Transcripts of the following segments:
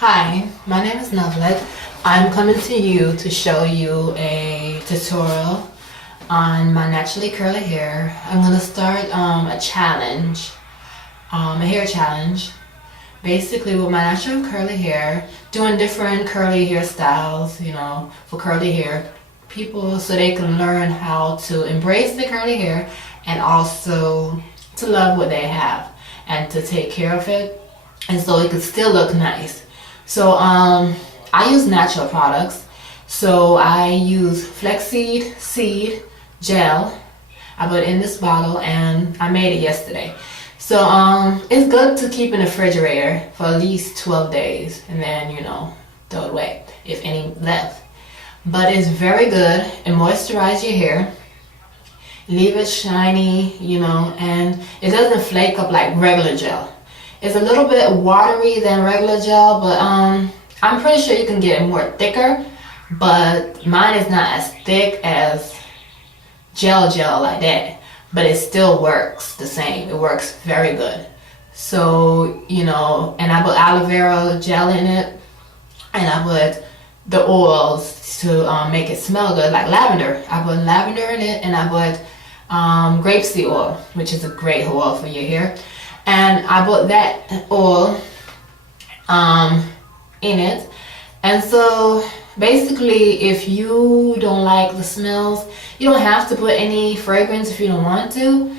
Hi, my name is Novelette. I'm coming to you to show you a tutorial on my naturally curly hair. I'm going to start a challenge, a hair challenge, basically with my natural curly hair, doing different curly hairstyles, for curly hair people so they can learn how to embrace the curly hair and also to love what they have and to take care of it and so it could still look nice. So I use natural products. So I use flaxseed seed gel. I put it in this bottle and I made it yesterday. So it's good to keep in the refrigerator for at least 12 days and then throw it away if any left. But it's very good. It moisturizes your hair, leave it shiny, and it doesn't flake up like regular gel. It's a little bit watery than regular gel, but I'm pretty sure you can get it more thicker, but mine is not as thick as gel like that, but it still works the same. It works very good. So, and I put aloe vera gel in it, and I put the oils to make it smell good, like lavender. I put lavender in it, and I put grapeseed oil, which is a great oil for your hair. And I put that oil in it. And so basically, if you don't like the smells, you don't have to put any fragrance if you don't want to.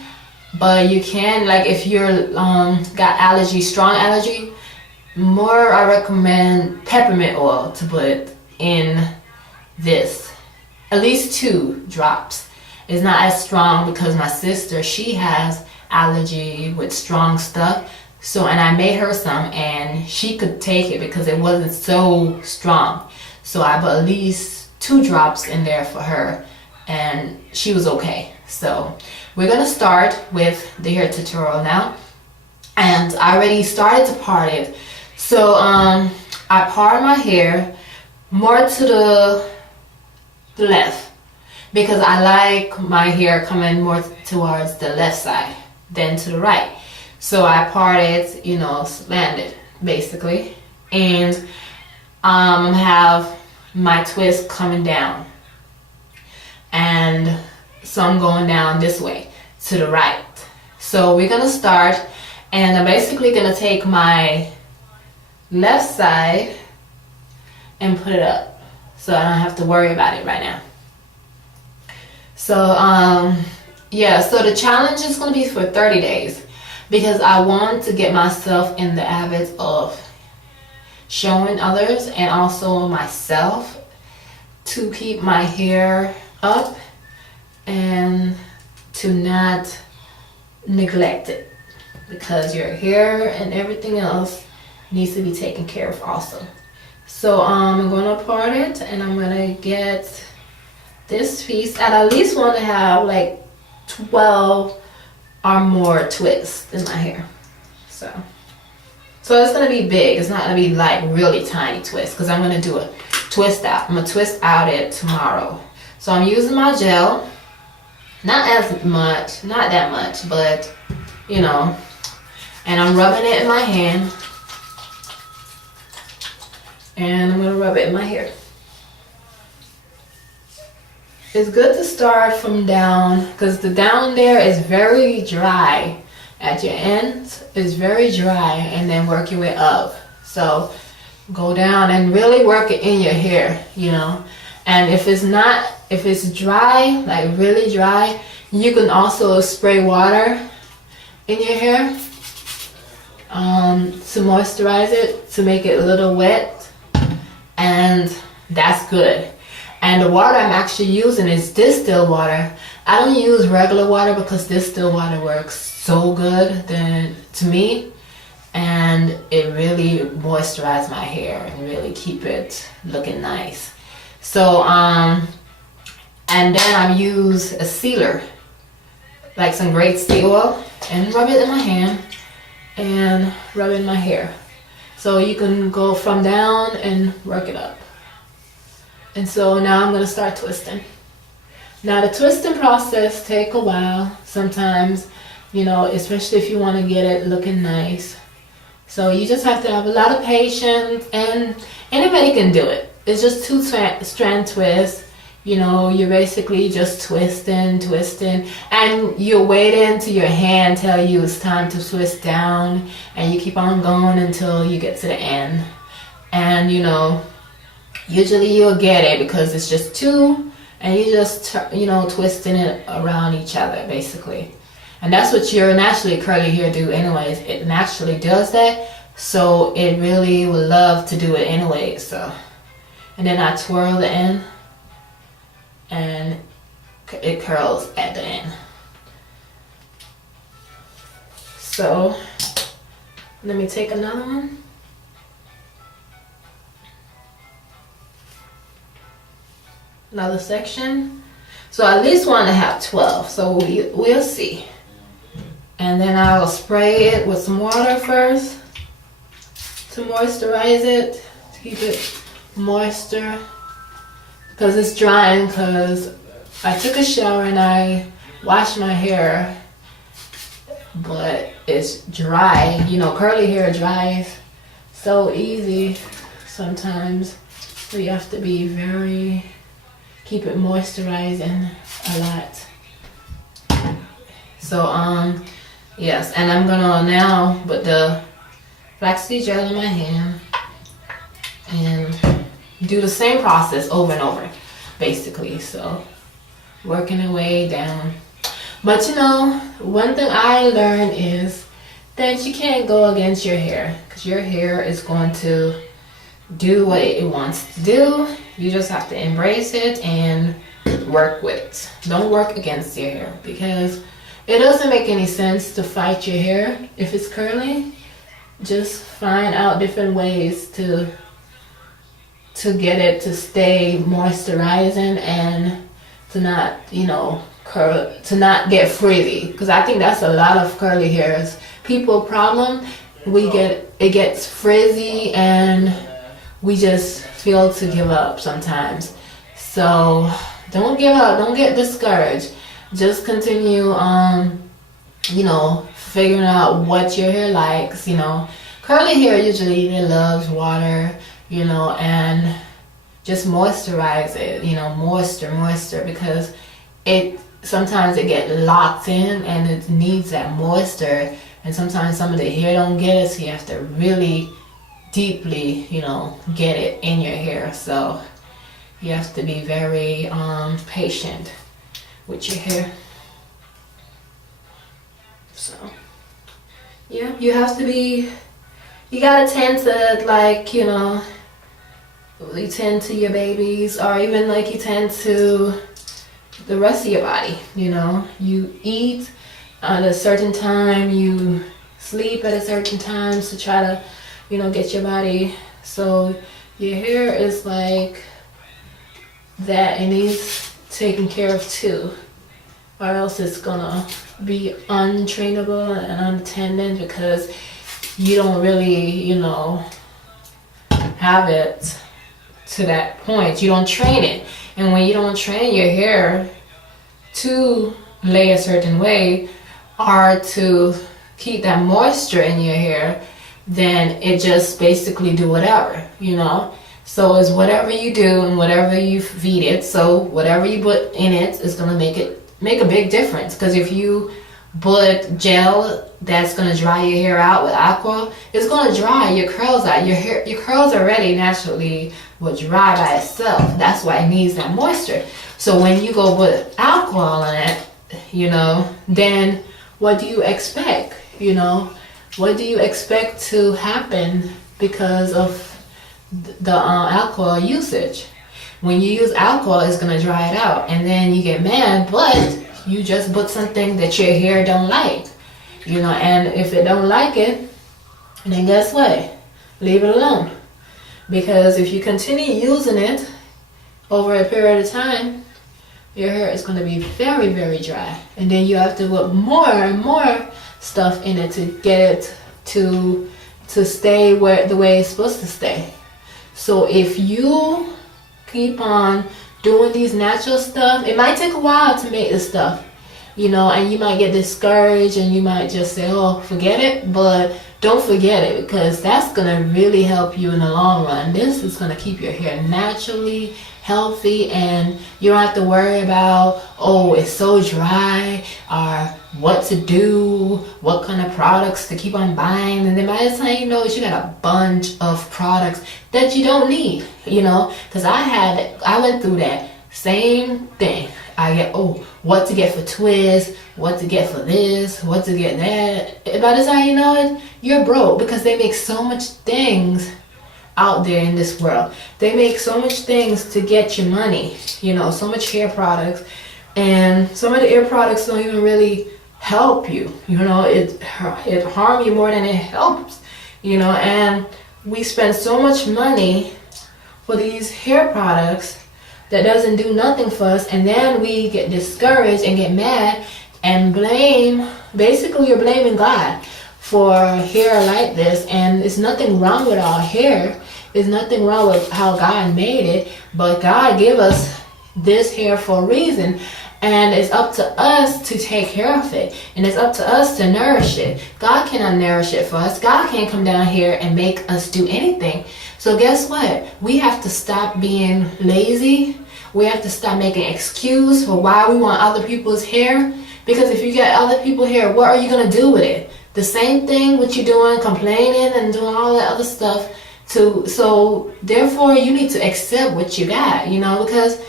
But you can, like if you're got allergy, strong allergy, more I recommend peppermint oil to put in this. At least 2 drops. It's not as strong because my sister, she has allergy with strong stuff, and I made her some and she could take it because it wasn't so strong, so I put at least 2 drops in there for her and she was okay. So we're gonna start with the hair tutorial now, and I already started to part it. So I part my hair more to the left because I like my hair coming more towards the left side than to the right. So I part it, slanted basically, and have my twist coming down, and so I'm going down this way to the right. So we're gonna start, and I'm basically gonna take my left side and put it up so I don't have to worry about it right now. So yeah, so the challenge is going to be for 30 days because I want to get myself in the habit of showing others and also myself to keep my hair up and to not neglect it, because your hair and everything else needs to be taken care of also. So I'm going to part it, and I'm going to get this piece. I'd at least want to have like 12 or more twists in my hair. So it's gonna be big. It's not gonna be like really tiny twists because I'm gonna do a twist out. I'm gonna twist out it tomorrow. So I'm using my gel, not as much, not that much, but and I'm rubbing it in my hand, and I'm gonna rub it in my hair. It's good to start from down because the down there is very dry. At your ends, it's very dry, and then work your way up. So go down and really work it in your hair, And if it's dry, like really dry, you can also spray water in your hair to moisturize it, to make it a little wet, and that's good. And the water I'm actually using is distilled water. I don't use regular water because distilled water works so good to me, and it really moisturizes my hair and really keep it looking nice. So and then I use a sealer, like some grapeseed oil, and rub it in my hand and rub it in my hair. So you can go from down and work it up. And so now I'm going to start twisting. Now the twisting process take a while sometimes, especially if you want to get it looking nice. So you just have to have a lot of patience, and anybody can do it. It's just two strand twists. You know, you're basically just twisting, and you're waiting till your hand tell you it's time to twist down, and you keep on going until you get to the end. And you know, usually you'll get it because it's just two, and you just twisting it around each other basically. And that's what your naturally curly hair do anyways. It naturally does that, so it really would love to do it anyway. So, and then I twirl the end, and it curls at the end. So let me take another one. Another section. So I at least want to have 12, so we'll see. And then I'll spray it with some water first to moisturize it, to keep it moisture, because it's drying, because I took a shower and I washed my hair, but it's dry. You know, curly hair dries so easy sometimes, so you have to be keep it moisturizing a lot. So yes, and I'm gonna now put the flaxseed gel in my hand and do the same process over and over, basically. So working the way down. But you know, one thing I learned is that you can't go against your hair, because your hair is going to do what it wants to do. You just have to embrace it and work with it. Don't work against your hair, because it doesn't make any sense to fight your hair if it's curly. Just find out different ways to get it to stay moisturizing and to not, curl, to not get frizzy. Because I think that's a lot of curly hairs people problem. It gets frizzy and we just feel to give up sometimes. So don't give up, don't get discouraged. Just continue figuring out what your hair likes. Curly hair usually it loves water, and just moisturize it, moisture, because sometimes it get locked in and it needs that moisture, and sometimes some of the hair don't get it, so you have to really deeply, get it in your hair. So you have to be very patient with your hair. So yeah, you gotta tend to, you tend to your babies, or even you tend to the rest of your body. You eat at a certain time, you sleep at a certain time to try to get your body. So your hair is like that, and needs taken care of too, or else it's gonna be untrainable and unattended, because you don't really have it to that point. You don't train it, and when you don't train your hair to lay a certain way or to keep that moisture in your hair, then it just basically do whatever. So it's whatever you do and whatever you feed it. So whatever you put in it is gonna make a big difference. Because if you put gel that's gonna dry your hair out with aqua, it's gonna dry your curls out. Your curls already naturally will dry by itself. That's why it needs that moisture. So when you go put alcohol in it, then what do you expect? What do you expect to happen because of the alcohol usage? When you use alcohol, it's gonna dry it out, and then you get mad, but you just put something that your hair don't like, and if it don't like it, then guess what? Leave it alone. Because if you continue using it over a period of time, your hair is going to be very, very dry, and then you have to put more and more stuff in it to get it to stay the way it's supposed to stay. So if you keep on doing these natural stuff, it might take a while to make this stuff, and you might get discouraged and you might just say, oh, forget it. But don't forget it, because that's gonna really help you in the long run. This is gonna keep your hair naturally healthy, and you don't have to worry about, oh, it's so dry, or what to do, what kind of products to keep on buying. And then by the time you know it, you got a bunch of products that you don't need, because I went through that same thing. I get, what to get for twists, what to get for this, what to get that. By the time you know it, you're broke, because they make so much things out there in this world. They make so much things to get your money, so much hair products, and some of the hair products don't even really help you. It harm you more than it helps, and we spend so much money for these hair products that doesn't do nothing for us, and then we get discouraged and get mad and basically you're blaming God for hair like this. And there's nothing wrong with our hair. There's nothing wrong with how God made it, but God gave us this hair for a reason, and it's up to us to take care of it, and it's up to us to nourish it. God cannot nourish it for us. God can't come down here and make us do anything. So guess what? We have to stop being lazy. We have to stop making excuse for why we want other people's hair, because if you get other people's hair, what are you going to do with it? The same thing what you're doing, complaining and doing all that other stuff. So therefore you need to accept what you got, because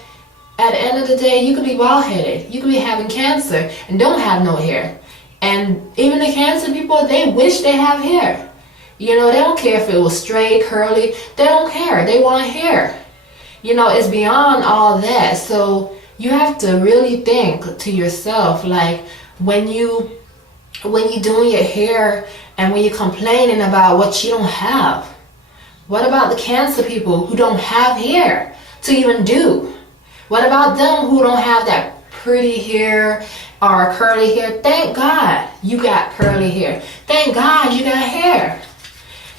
at the end of the day, you could be bald-headed, you could be having cancer and don't have no hair. And even the cancer people, they wish they have hair. They don't care if it was straight, curly, they don't care, they want hair. It's beyond all that. So you have to really think to yourself, like when you doing your hair and when you're complaining about what you don't have, what about the cancer people who don't have hair to even do? What about them who don't have that pretty hair or curly hair? Thank God you got curly hair. Thank God you got hair.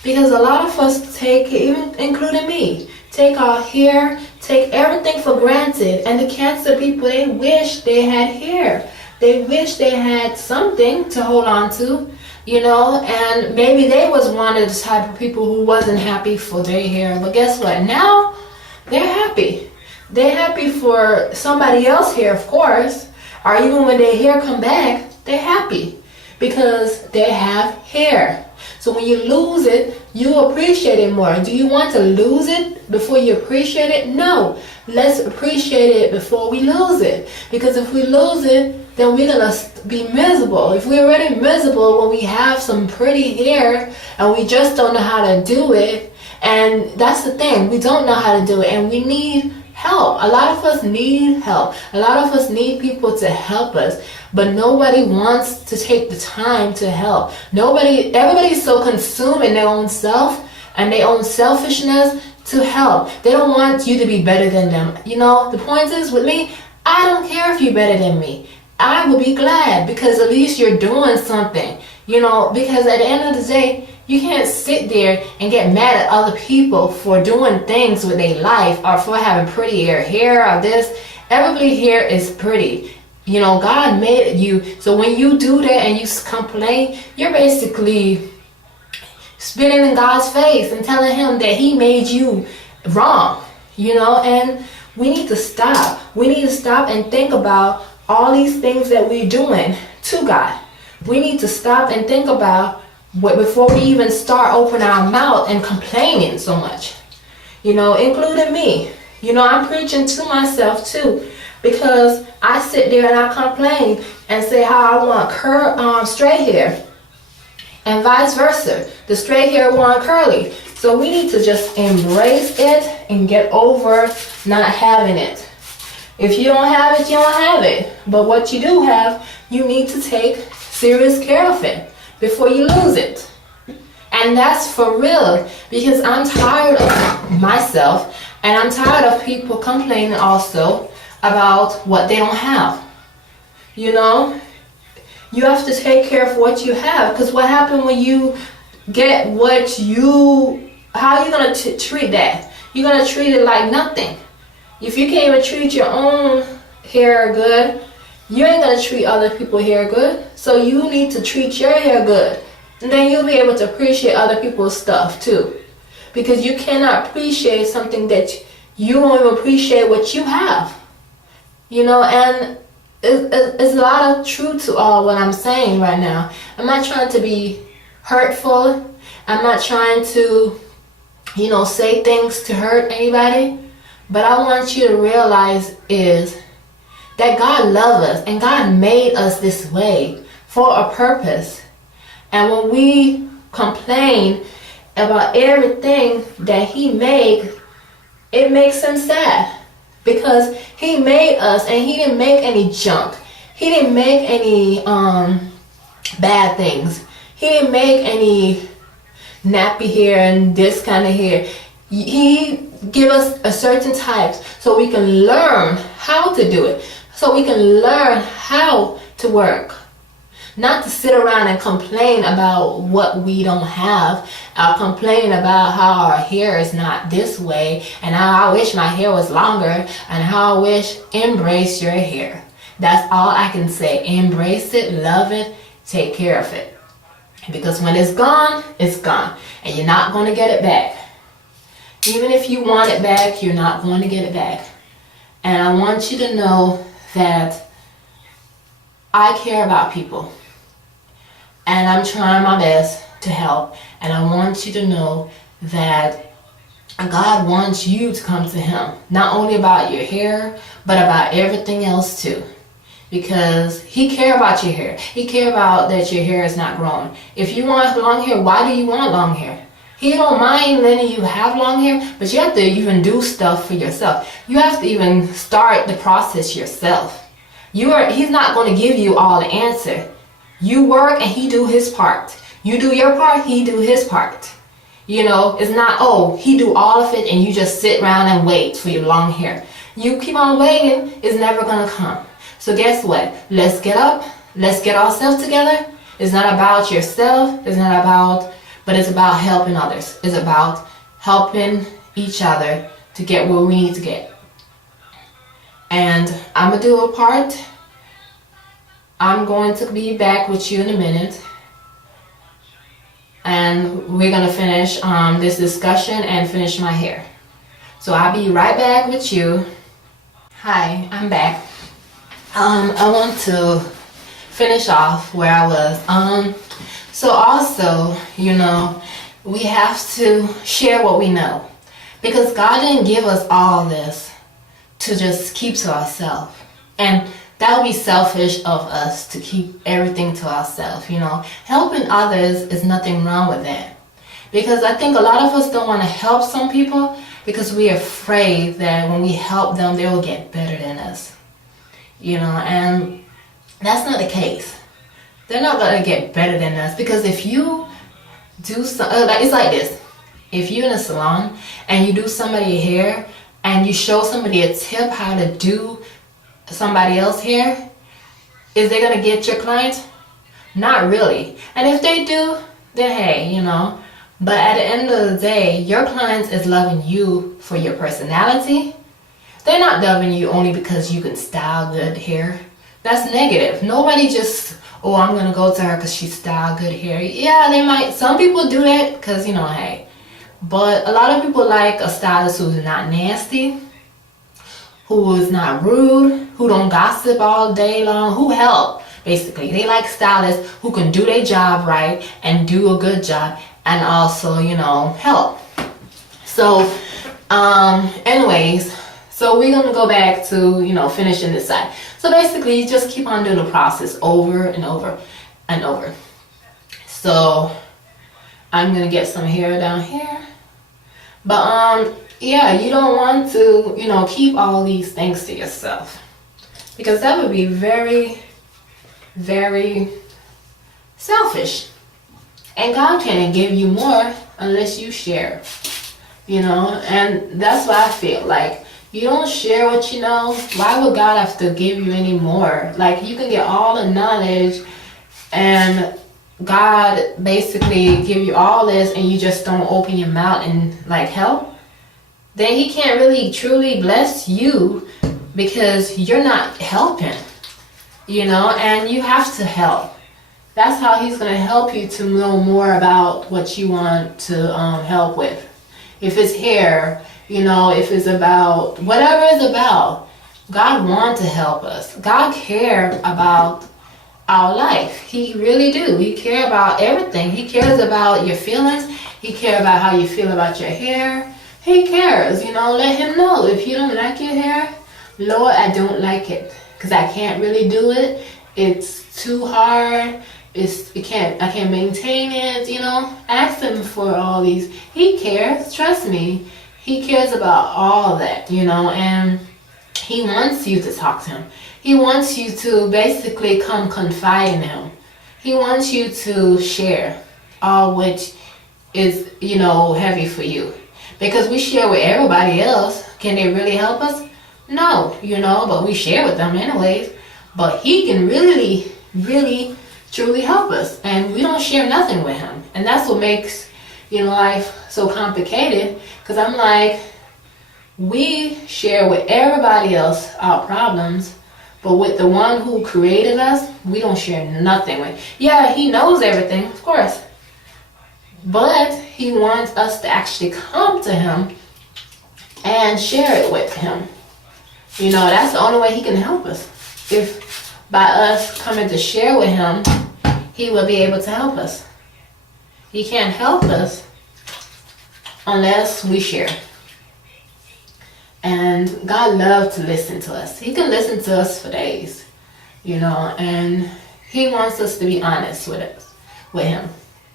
Because a lot of us take, even including me, take our hair, take everything for granted. And the cancer people, they wish they had hair. They wish they had something to hold on to, and maybe they was one of the type of people who wasn't happy for their hair. But guess what? Now they're happy. They're happy for somebody else's hair, of course, or even when their hair come back, they're happy because they have hair. So when you lose it, you appreciate it more. Do you want to lose it before you appreciate it? No. Let's appreciate it before we lose it. Because if we lose it, then we're going to be miserable. If we're already miserable when we have some pretty hair and we just don't know how to do it, and that's the thing, we don't know how to do it, and we need help. A lot of us need help. A lot of us need people to help us, but nobody wants to take the time to help. Everybody's so consumed in their own self and their own selfishness to help. They don't want you to be better than them. The point is with me, I don't care if you're better than me. I will be glad, because at least you're doing something, because at the end of the day, you can't sit there and get mad at other people for doing things with their life or for having pretty hair or this. Everybody's hair is pretty. God made you. So when you do that and you complain, you're basically spitting in God's face and telling him that he made you wrong, and we need to stop. We need to stop and think about all these things that we're doing to God. We need to stop and think about before we even start opening our mouth and complaining so much, including me. I'm preaching to myself too, because I sit there and I complain and say how I want straight hair, and vice versa. The straight hair want curly. So we need to just embrace it and get over not having it. If you don't have it, you don't have it. But what you do have, you need to take serious care of it before you lose it. And that's for real, because I'm tired of myself, and I'm tired of people complaining also about what they don't have. You have to take care of what you have, because what happens when you get how are you going to treat that? You're going to treat it like nothing. If you can't even treat your own hair good, you ain't going to treat other people's hair good. So you need to treat your hair good. And then you'll be able to appreciate other people's stuff too. Because you cannot appreciate something that you won't even appreciate what you have. You know, and it's a lot of truth to all what I'm saying right now. I'm not trying to be hurtful. I'm not trying to, say things to hurt anybody. But I want you to realize is that God loves us and God made us this way for a purpose. And when we complain about everything that He made, it makes Him sad. Because He made us and He didn't make any junk. He didn't make any bad things. He didn't make any nappy hair and this kind of hair. He give us a certain type so we can learn how to do it. So we can learn how to work. Not to sit around and complain about what we don't have. Or complain about how our hair is not this way. And how I wish my hair was longer. And how I wish, embrace your hair. That's all I can say. Embrace it, love it, take care of it. Because when it's gone, it's gone. And you're not going to get it back. Even if you want it back, you're not going to get it back. And I want you to know that I care about people. And I'm trying my best to help. And I want you to know that God wants you to come to Him. Not only about your hair, but about everything else too. Because He cares about your hair. He cares about that your hair is not growing. If you want long hair, why do you want long hair? He don't mind letting you have long hair, but you have to even do stuff for yourself. You have to even start the process yourself. He's not going to give you all the answer. You work and He do His part. You do your part, He do His part. It's not, He do all of it and you just sit around and wait for your long hair. You keep on waiting, it's never going to come. So guess what? Let's get up. Let's get ourselves together. It's not about yourself. But it's about helping others. It's about helping each other to get where we need to get. And I'm going to do a part. I'm going to be back with you in a minute. And we're going to finish this discussion and finish my hair. So I'll be right back with you. Hi, I'm back. I want to finish off where I was. So also, we have to share what we know. Because God didn't give us all this to just keep to ourselves. And that would be selfish of us to keep everything to ourselves, Helping others is nothing wrong with that. Because I think a lot of us don't want to help some people because we're afraid that when we help them, they will get better than us. And that's not the case. They're not going to get better than us because if you do it's like this. If you're in a salon and you do somebody's hair and you show somebody a tip how to do somebody else's hair, is they going to get your client? Not really. And if they do, then hey, But at the end of the day, your clients is loving you for your personality. They're not loving you only because you can style good hair. That's negative. Nobody just, I'm going to go to her because she style good hair. Yeah, they might. Some people do that because, hey. But a lot of people like a stylist who's not nasty, who is not rude, who don't gossip all day long, who help, basically. They like stylists who can do their job right and do a good job and also, help. So, anyways, so we're going to go back to, finishing this side. So basically, you just keep on doing the process over and over and over. So I'm going to get some hair down here. But, yeah, you don't want to, keep all these things to yourself. Because that would be very, very selfish. And God can't give you more unless you share. And that's why I feel like you don't share what you know. Why would God have to give you any more? Like, you can get all the knowledge and God basically give you all this and you just don't open your mouth and help. Then He can't really truly bless you because you're not helping, and you have to help. That's how he's going to help you to know more about what you want to help with. If it's hair, if it's about whatever it's about, God wants to help us. God cares about our life. He really do. He cares about everything. He cares about your feelings. He cares about how you feel about your hair. He cares. Let him know if you don't like your hair. Lord, I don't like it because I can't really do it. It's too hard. I can't maintain it. Ask him for all these. He cares. Trust me. He cares about all that. And he wants you to talk to him. He wants you to basically come confide in him. He wants you to share all which is, heavy for you. Because we share with everybody else. Can they really help us? No, but we share with them anyways. But he can really, really, truly help us. And we don't share nothing with him. And that's what makes, life so complicated. Because I'm like, we share with everybody else our problems. But with the one who created us, we don't share nothing with. Yeah, he knows everything, of course. But he wants us to actually come to him and share it with him. That's the only way he can help us. If by us coming to share with him, he will be able to help us. He can't help us unless we share. And God loves to listen to us. He can listen to us for days, and he wants us to be honest with him.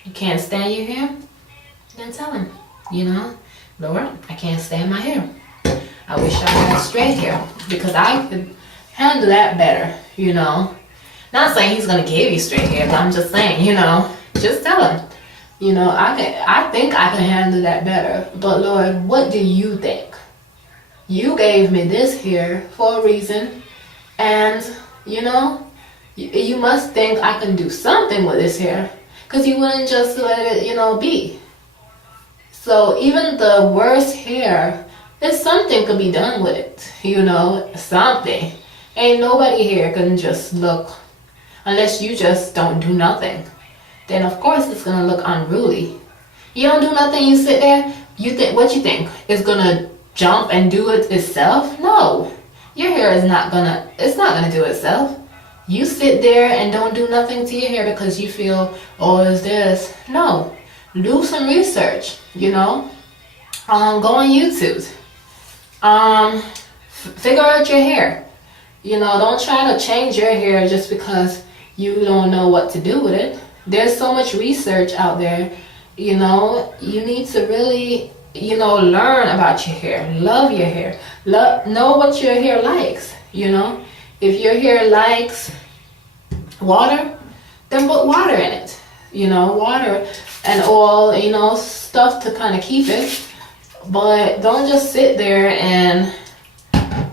You can't stand your hair? Then tell him, Lord, I can't stand my hair. I wish I had straight hair because I could handle that better, Not saying he's going to give you straight hair, but I'm just saying, just tell him, I think I can handle that better. But Lord, what do you think? You gave me this hair for a reason, and you must think I can do something with this hair, because you wouldn't just let it, be. So even the worst hair, there's something could be done with it, something. Ain't nobody here can just look, unless you just don't do nothing. Then of course it's gonna look unruly. You don't do nothing, you sit there, what you think? It's gonna jump and do it itself? No. Your hair is not gonna do itself. You sit there and don't do nothing to your hair because you feel, is this? No. Do some research, go on YouTube. Figure out your hair. Don't try to change your hair just because you don't know what to do with it. There's so much research out there, you need to really learn about your hair, love your hair, know what your hair likes, If your hair likes water, then put water in it, water and oil, stuff to kind of keep it. But don't just sit there and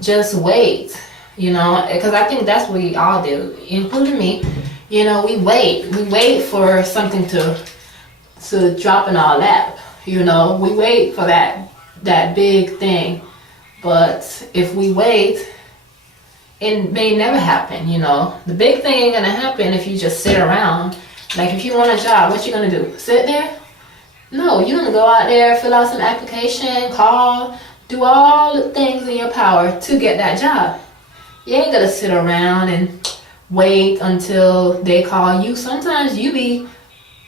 just wait, because I think that's what we all do, including me. We wait for something to drop in our lap. We wait for that big thing. But if we wait, it may never happen, The big thing ain't gonna happen if you just sit around. Like if you want a job, what you gonna do? Sit there? No, you're gonna go out there, fill out some application, call, do all the things in your power to get that job. You ain't gonna sit around and wait until they call you. Sometimes you be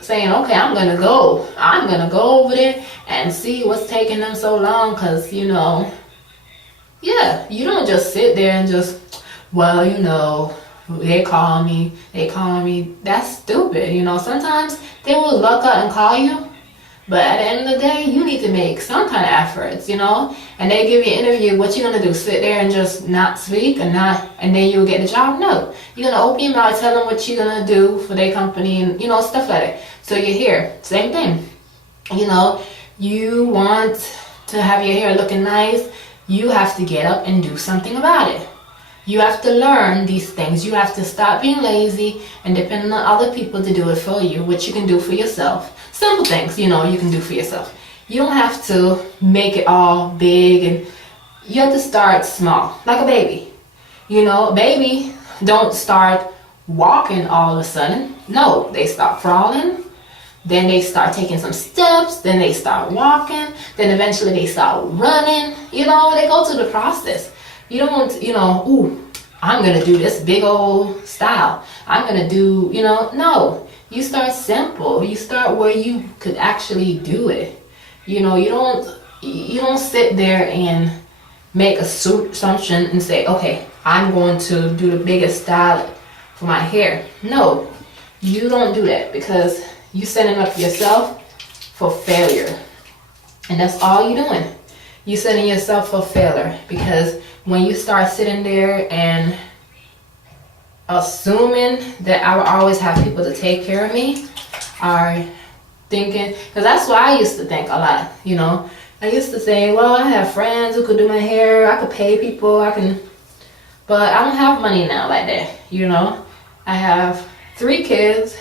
saying, okay, I'm gonna go over there and see what's taking them so long, because you don't just sit there and just, they call me, that's stupid. Sometimes they will luck out and call you, but at the end of the day, you need to make some kind of efforts, and they give you an interview. What you gonna do, sit there and just not speak and then you'll get the job? No, you're gonna open your mouth, tell them what you're gonna do for their company, and stuff like that. So your hair, same thing. You want to have your hair looking nice, you have to get up and do something about it. You have to learn these things. You have to stop being lazy and depending on other people to do it for you, which you can do for yourself. Simple things, you can do for yourself. You don't have to make it all big, and you have to start small, like a baby. Baby don't start walking all of a sudden. No, they start crawling. Then they start taking some steps. Then they start walking. Then eventually they start running. You know, they go through the process. You don't, you know, ooh, I'm going to do this big old style. I'm going to do, you know, no. You start simple. You start where you could actually do it. You know, you don't sit there and make assumption and say, okay, I'm going to do the biggest style for my hair. No, you don't do that, because you setting up yourself for failure. And that's all you're doing. You setting yourself for failure, because when you start sitting there and assuming that I will always have people to take care of me, or thinking, because that's what I used to think a lot, you know. I used to say, well, I have friends who could do my hair, I could pay people, but I don't have money now like that, you know. I have 3 kids,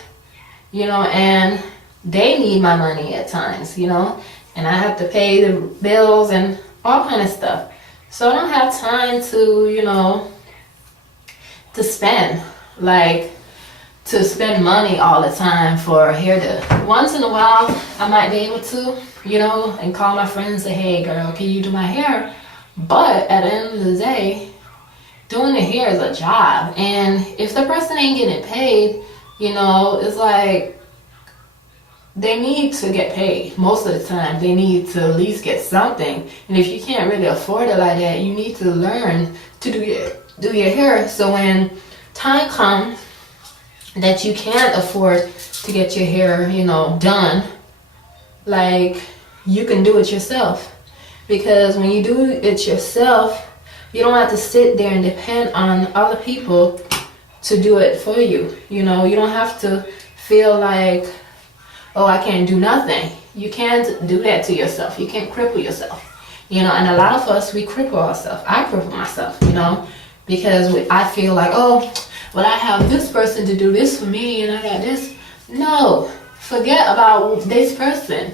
you know, and they need my money at times, you know, and I have to pay the bills and all kind of stuff. So I don't have time to, you know, to spend money all the time for hair done. Once in a while, I might be able to, you know, and call my friends and say, hey girl, can you do my hair? But at the end of the day, doing the hair is a job. And if the person ain't getting paid, you know, it's like they need to get paid. Most of the time, they need to at least get something. And if you can't really afford it like that, you need to learn to do your hair. So when time comes that you can't afford to get your hair, you know, done, like, you can do it yourself. Because when you do it yourself, you don't have to sit there and depend on other people to do it for you. You know, you don't have to feel like, oh, I can't do nothing. You can't do that to yourself. You can't cripple yourself. You know, and a lot of us, we cripple ourselves. I cripple myself, you know, because I feel like, oh, well, I have this person to do this for me and I got this. No, forget about this person.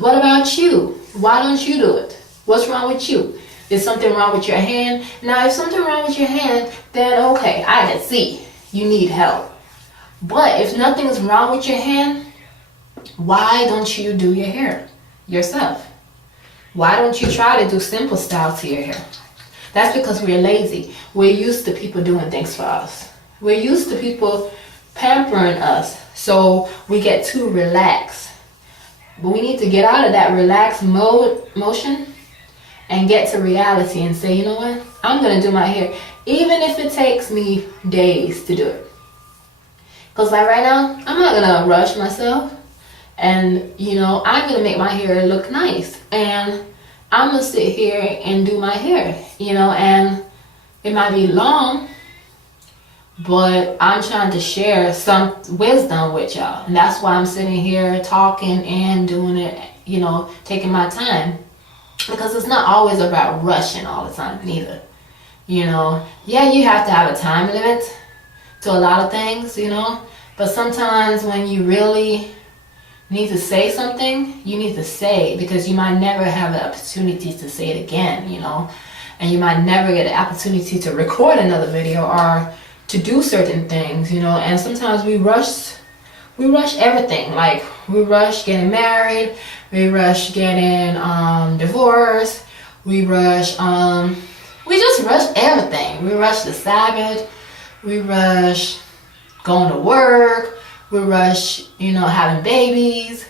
What about you? Why don't you do it? What's wrong with you? Is something wrong with your hand? Now, if something wrong with your hand, then okay, I can see you need help. But if nothing's wrong with your hand, why don't you do your hair yourself? Why don't you try to do simple style to your hair? That's because we're lazy. We're used to people doing things for us. We're used to people pampering us, so we get too relaxed. But we need to get out of that relaxed motion and get to reality and say, you know what? I'm going to do my hair, even if it takes me days to do it. Because like right now, I'm not going to rush myself. And, you know, I'm going to make my hair look nice. And I'm going to sit here and do my hair, you know, and it might be long, but I'm trying to share some wisdom with y'all. And that's why I'm sitting here talking and doing it, you know, taking my time. Because it's not always about rushing all the time neither. You know, yeah, you have to have a time limit to a lot of things, you know. But sometimes when you really need to say something, you need to say it, because you might never have the opportunity to say it again, you know. And you might never get the opportunity to record another video or to do certain things, you know. And sometimes we rush everything. Like, we rush getting married, we rush getting divorced, we just rush everything. We rush the Sabbath, we rush going to work, we rush, you know, having babies.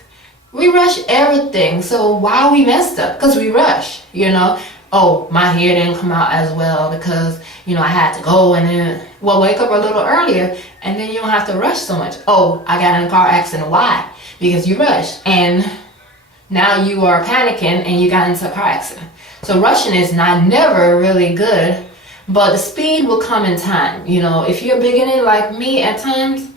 We rush everything. So why we messed up? Because we rush, you know. Oh, my hair didn't come out as well because, you know, I had to go and then, well, wake up a little earlier, and then you don't have to rush so much. Oh, I got in a car accident. Why? Because you rushed, and now you are panicking and you got into a car accident. So rushing is never really good, but the speed will come in time. You know, if you're beginning like me at times,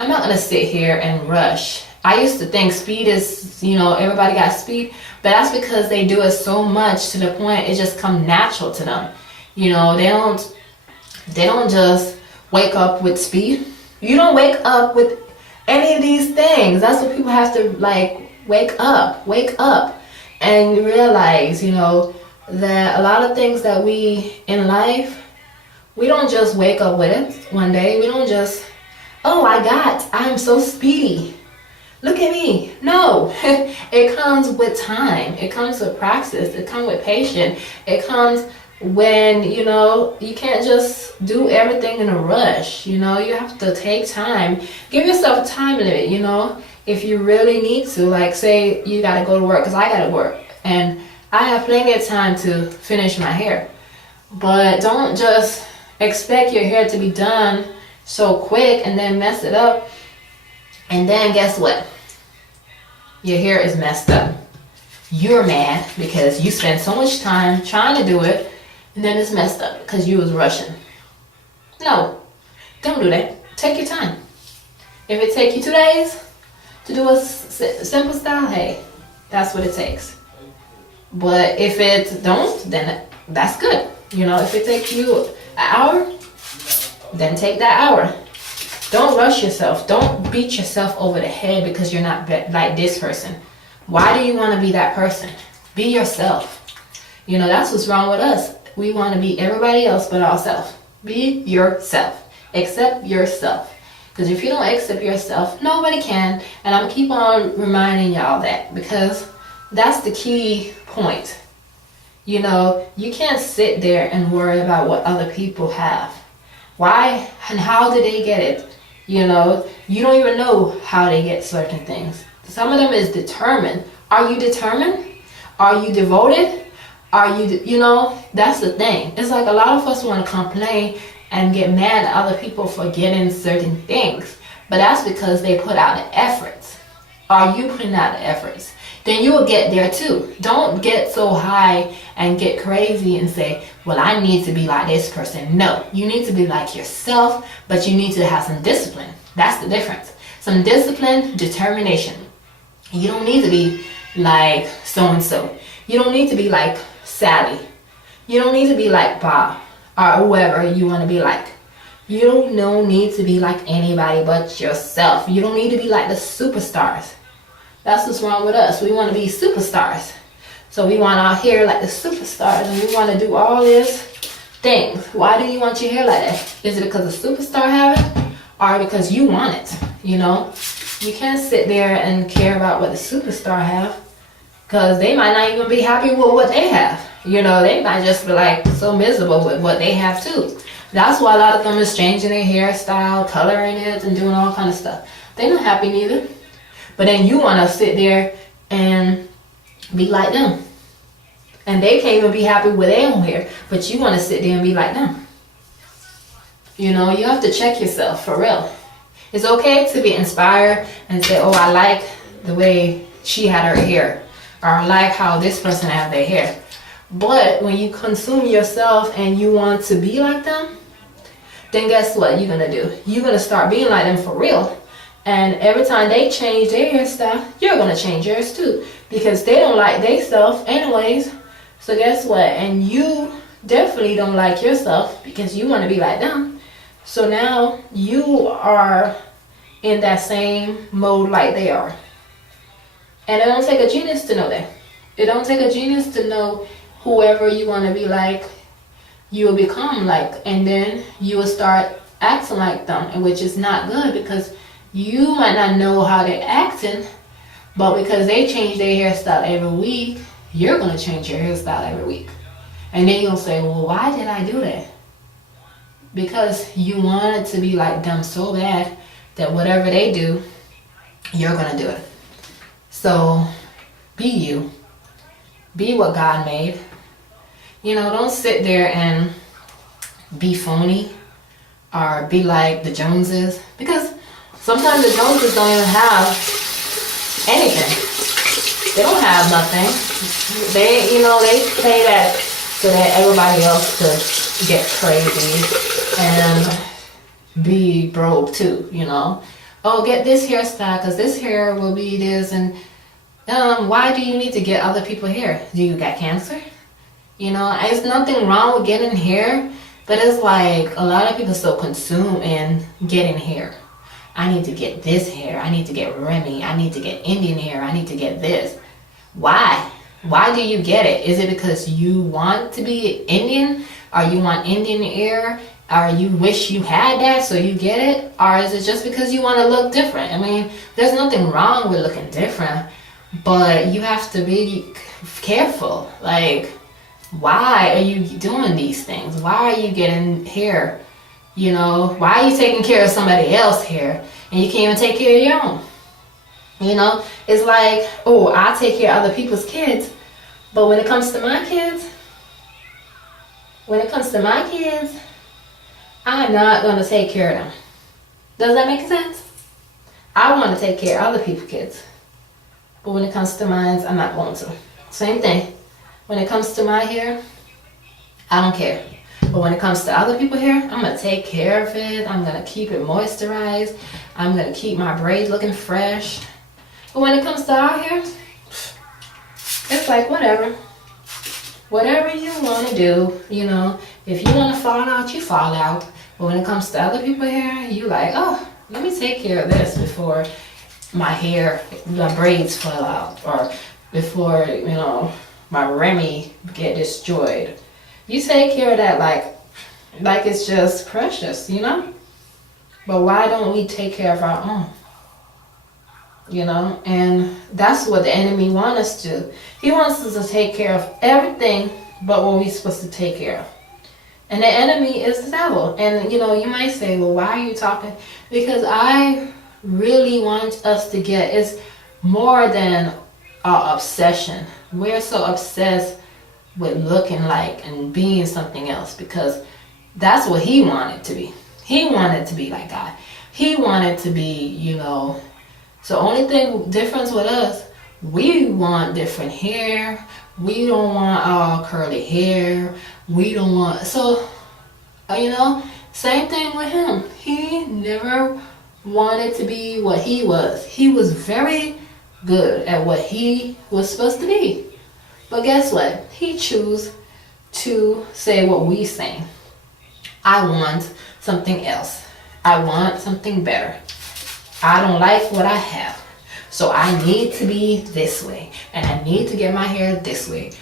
I'm not going to sit here and rush. I used to think speed is, you know, everybody got speed, but that's because they do it so much to the point it just comes natural to them. You know, they don't just wake up with speed. You don't wake up with any of these things. That's what people have to, like, wake up and realize, you know, that a lot of things that we in life, we don't just wake up with it one day. We don't just oh, I'm so speedy. Look at me. No, it comes with time. It comes with practice. It comes with patience. It comes when, you can't just do everything in a rush. You have to take time. Give yourself a time limit, if you really need to. Like, say you got to go to work, because I got to work. And I have plenty of time to finish my hair. But don't just expect your hair to be done so quick and then mess it up. And then guess what? Your hair is messed up. You're mad because you spent so much time trying to do it, and then it's messed up because you was rushing. No, don't do that. Take your time. If it takes you 2 days to do a simple style, hey, that's what it takes. But if it don't, then that's good. If it takes you an hour, then take that hour. Don't rush yourself. Don't beat yourself over the head because you're not like this person. Why do you want to be that person? Be yourself. That's what's wrong with us. We want to be everybody else but ourselves. Be yourself. Accept yourself. Because if you don't accept yourself, nobody can. And I'm keep on reminding y'all that, because that's the key point. You can't sit there and worry about what other people have. Why and how did they get it? You don't even know how they get certain things. Some of them is determined. Are you determined? Are you devoted? Are you, that's the thing. It's like a lot of us want to complain and get mad at other people for getting certain things. But that's because they put out the efforts. Are you putting out the efforts? Then you will get there too. Don't get so high and get crazy and say, well, I need to be like this person. No, you need to be like yourself, but you need to have some discipline. That's the difference. Some discipline, determination. You don't need to be like so-and-so. You don't need to be like Sally. You don't need to be like Bob or whoever you want to be like. You don't need to be like anybody but yourself. You don't need to be like the superstars. That's what's wrong with us. We want to be superstars. So we want our hair like the superstars, and we want to do all these things. Why do you want your hair like that? Is it because the superstar have it, or because you want it? You can't sit there and care about what the superstar have, because they might not even be happy with what they have. They might just be like so miserable with what they have too. That's why a lot of them is changing their hairstyle, coloring it, and doing all kind of stuff. They're not happy neither. But then you want to sit there and be like them. And they can't even be happy with their own hair, but you want to sit there and be like them. You have to check yourself for real. It's okay to be inspired and say, oh, I like the way she had her hair, or I like how this person had their hair. But when you consume yourself and you want to be like them, then guess what you're going to do? You're going to start being like them for real. And every time they change their hairstyle, you're going to change yours too. Because they don't like themselves anyways. So guess what? And you definitely don't like yourself because you want to be like them. So now you are in that same mode like they are. And it don't take a genius to know that. It don't take a genius to know whoever you want to be like, you will become like. And then you will start acting like them, which is not good, because you might not know how they're acting, but because they change their hairstyle every week, you're going to change your hairstyle every week. And then you're going to say, well, why did I do that? Because you wanted to be like them so bad that whatever they do, you're going to do it. So be you. Be what God made. Don't sit there and be phony or be like the Joneses, because sometimes the Joneses don't even have anything. They don't have nothing. They say that so that everybody else could get crazy and be broke too, Oh, get this hairstyle because this hair will be this. And why do you need to get other people's hair? Do you got cancer? There's nothing wrong with getting hair, but it's like a lot of people so consumed in getting hair. I need to get this hair. I need to get Remy. I need to get Indian hair. I need to get this. Why? Why do you get it? Is it because you want to be Indian, or you want Indian hair Or you wish you had that so you get it? Or is it just because you want to look different? I mean, there's nothing wrong with looking different, but you have to be careful. Like, why are you doing these things? Why are you getting hair? You know, why are you taking care of somebody else's hair and you can't even take care of your own? You know, it's like, oh, I take care of other people's kids, but when it comes to my kids, I'm not going to take care of them. Does that make sense? I want to take care of other people's kids, but when it comes to mine, I'm not going to. Same thing. When it comes to my hair, I don't care. But when it comes to other people's hair, I'm going to take care of it. I'm going to keep it moisturized. I'm going to keep my braids looking fresh. But when it comes to our hair, it's like whatever. Whatever you want to do, you know. If you want to fall out, you fall out. But when it comes to other people's hair, you like, oh, let me take care of this before my braids fall out. Or before, you know, my Remy get destroyed. You take care of that like it's just precious, you know? But why don't we take care of our own? You know? And that's what the enemy wants us to do. He wants us to take care of everything but what we're supposed to take care of. And the enemy is the devil. And, you know, you might say, well, why are you talking? Because I really want us to get, it's more than our obsession. We're so obsessed with looking like and being something else because that's what he wanted to be. He wanted to be like God. He wanted to be, you know. So only thing difference with us, we want different hair. We don't want our curly hair. We don't want, so, you know, same thing with him. He never wanted to be what he was. He was very good at what he was supposed to be. But guess what? He chose to say what we say. I want something else. I want something better. I don't like what I have. So I need to be this way. And I need to get my hair this way.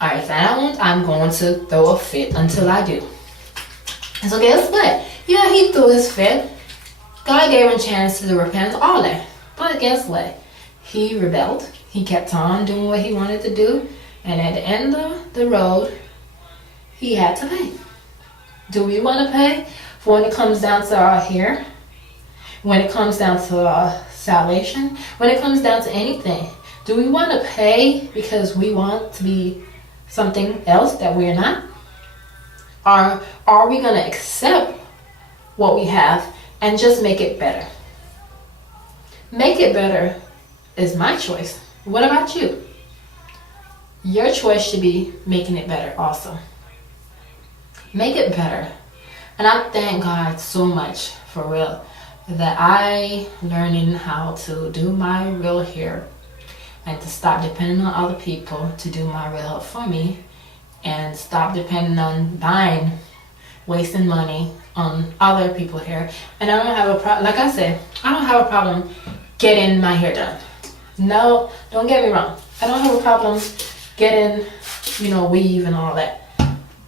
Alright, if I don't, I'm going to throw a fit until I do. And so guess what? Yeah, he threw his fit. God gave him a chance to repent, all that. But guess what? He rebelled. He kept on doing what he wanted to do. And at the end of the road, he had to pay. Do we want to pay for when it comes down to our hair? When it comes down to our salvation? When it comes down to anything? Do we want to pay because we want to be something else that we're not? Or are we going to accept what we have and just make it better? Make it better is my choice. What about you? Your choice should be making it better also. Make it better. And I thank God so much, for real, that I learning how to do my real hair and to stop depending on other people to do my real hair for me and stop depending on buying, wasting money on other people's hair. And I don't have a problem, like I said, I don't have a problem getting my hair done. No, don't get me wrong. I don't have a problem getting, you know, weave and all that.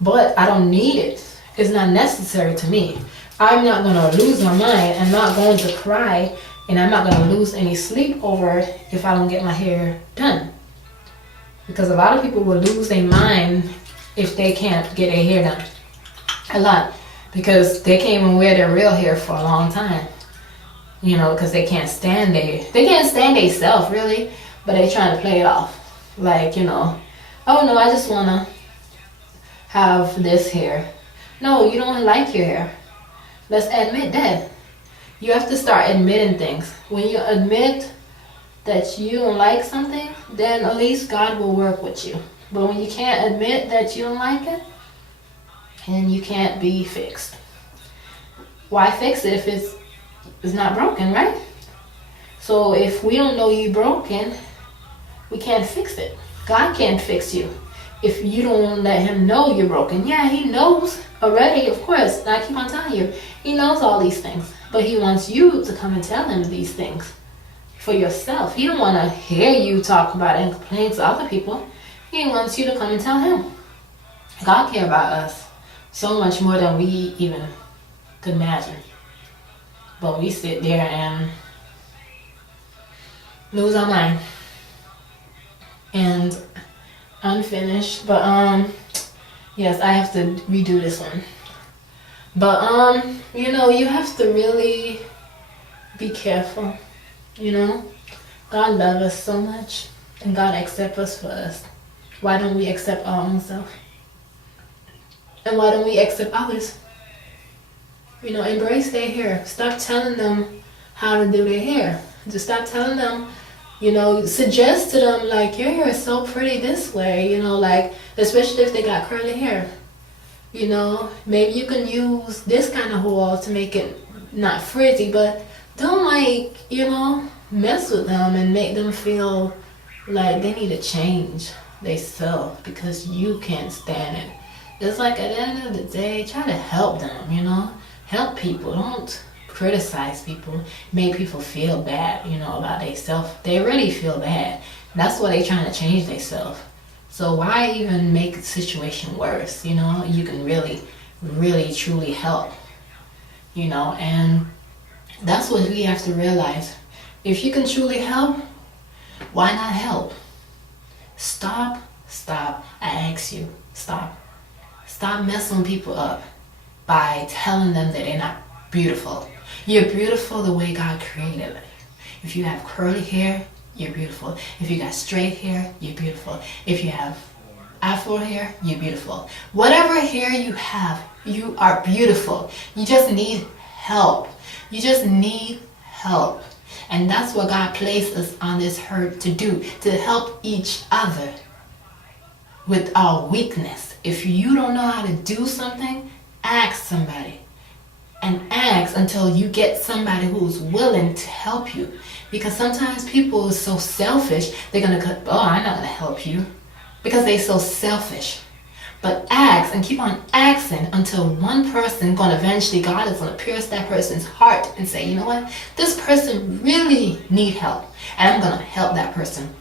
But I don't need it. It's not necessary to me. I'm not going to lose my mind. I'm not going to cry. And I'm not going to lose any sleep over it if I don't get my hair done. Because a lot of people will lose their mind if they can't get their hair done. A lot. Because they can't even wear their real hair for a long time. You know, because they can't stand themselves, really. But they trying to play it off. Like, you know, oh no, I just want to have this hair. No, you don't like your hair. Let's admit that. You have to start admitting things. When you admit that you don't like something, then at least God will work with you. But when you can't admit that you don't like it, then you can't be fixed. Why fix it if it's not broken, right? So if we don't know you're broken, we can't fix it. God can't fix you if you don't let him know you're broken. Yeah, he knows already, of course. And I keep on telling you, he knows all these things. But he wants you to come and tell him these things for yourself. He don't want to hear you talk about it and complain to other people. He wants you to come and tell him. God cares about us so much more than we even Could imagine. But we sit there and lose our mind. And unfinished. But yes, I have to redo this one. But you have to really be careful. God loves us so much, and God accepts us for us. Why don't we accept our own self? And why don't we accept others? Embrace their hair. Stop telling them how to do their hair. Just stop telling them, suggest to them, like, your hair is so pretty this way, like, especially if they got curly hair. Maybe you can use this kind of oil to make it not frizzy, but don't, mess with them and make them feel like they need to change themselves because you can't stand it. It's like, at the end of the day, try to help them, help people. Don't criticize people, make people feel bad, about themselves. They already feel bad. That's why they're trying to change themselves. So why even make the situation worse? You can really, really, truly help. And that's what we have to realize. If you can truly help, why not help? Stop. I ask you, stop. Stop messing people up by telling them that they're not beautiful. You're beautiful the way God created it. If you have curly hair, you're beautiful. If you got straight hair, you're beautiful. If you have afro hair, you're beautiful. Whatever hair you have, you are beautiful. You just need help. And that's what God placed us on this earth to do, to help each other with our weakness. If you don't know how to do something, ask somebody. And ask until you get somebody who's willing to help you. Because sometimes people are so selfish, they're going to I'm not going to help you. Because they're so selfish. But ask and keep on asking until one person God is going to pierce that person's heart and say, you know what? This person really need help. And I'm going to help that person.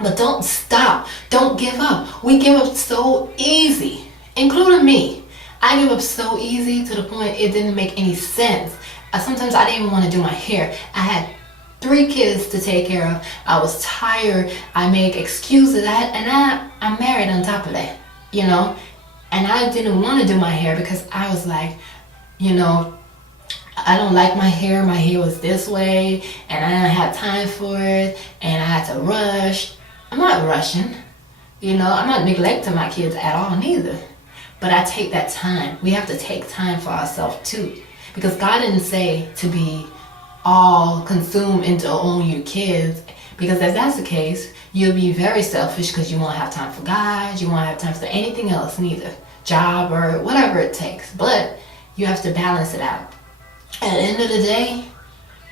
But don't stop. Don't give up. We give up so easy, including me. I give up so easy to the point it didn't make any sense. Sometimes I didn't even want to do my hair. I had 3 kids to take care of. I was tired. I make excuses. I'm married on top of that, And I didn't want to do my hair because I was like, I don't like my hair. My hair was this way, and I didn't have time for it, and I had to rush. I'm not rushing. I'm not neglecting my kids at all, neither. But I take that time. We have to take time for ourselves too. Because God didn't say to be all consumed into owning your kids. Because if that's the case, you'll be very selfish because you won't have time for God. You won't have time for anything else, neither. Job or whatever it takes. But you have to balance it out. At the end of the day,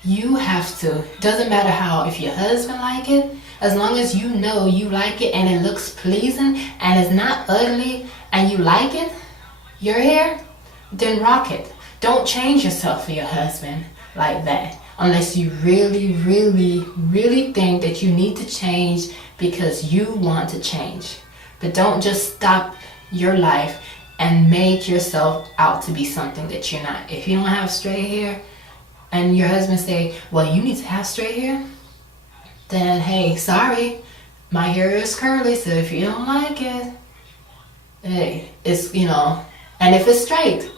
you have to. Doesn't matter if your husband like it. As long as you know you like it and it looks pleasing and it's not ugly and you like it, your hair, then rock it. Don't change yourself for your husband like that unless you really, really, really think that you need to change because you want to change. But don't just stop your life and make yourself out to be something that you're not. If you don't have straight hair and your husband say, well, you need to have straight hair, then hey, sorry, my hair is curly, so if you don't like it, hey, it's, and if it's straight,